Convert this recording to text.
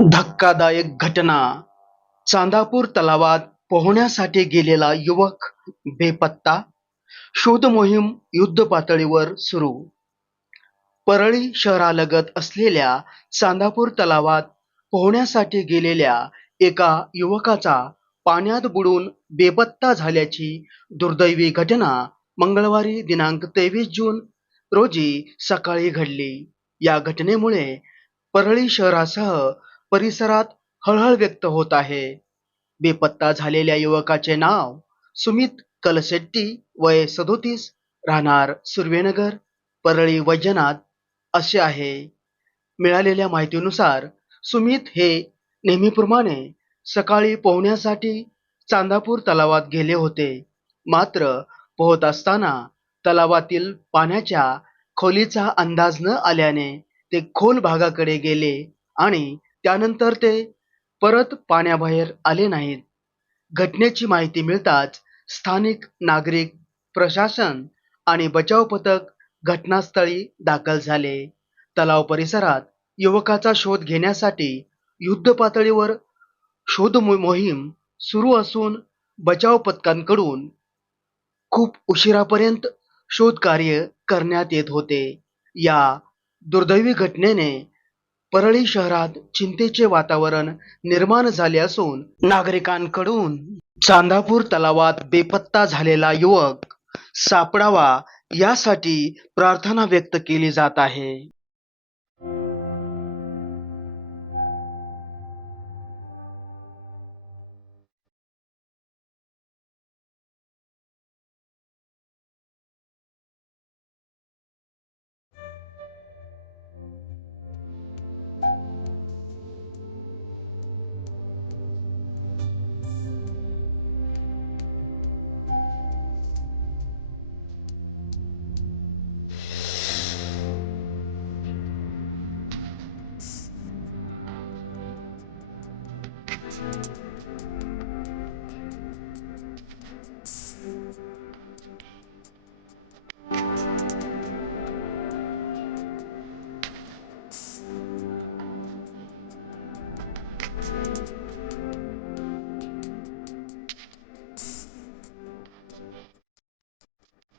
धक्कादायक घटना. चांदापूर तलावात पोहण्यासाठी गेलेला युवक बेपत्ता. शोध मोहीम युद्धपातळीवर सुरू. परळी शहरालगत असलेल्या चांदापूर तलावात पोहण्यासाठी गेलेल्या एका युवकाचा पाण्यात बुडून बेपत्ता झाल्याची दुर्दैवी घटना मंगळवारी दिनांक 23 जून रोजी सकाळी घडली. या घटनेमुळे परळी शहरासह परिसरात हळहळ व्यक्त होत आहे. बेपत्ता झालेल्या युवकाचे नाव सुमित कलशेट्टी, वय 37, राहणार सुर्वेनगर, परळी वैजनाथ असे आहे. मिळालेल्या माहितीनुसार सुमित हे नेहमीप्रमाणे सकाळी पोहण्यासाठी चांदापूर तलावात गेले होते. मात्र पोहत असताना तलावातील पाण्याच्या खोलीचा अंदाज न आल्याने ते खोल भागाकडे गेले आणि त्यानंतर ते परत पाण्याबाहेर आले नाहीत. घटनेची माहिती मिळताच स्थानिक नागरिक, प्रशासन आणि बचाव पथक घटनास्थळी दाखल झाले. तलाव परिसरात युवकाचा शोध घेण्यासाठी युद्धपातळीवर मोहीम सुरू असून बचाव पथकांकडून खूप उशिरापर्यंत शोधकार्य करण्यात येत होते. या दुर्दैवी घटनेने परळी शहरात चिंतेचे वातावरण निर्माण झाले असून नागरिकांकडून चांदापूर तलावात बेपत्ता झालेला युवक सापडावा यासाठी प्रार्थना व्यक्त केली जात आहे.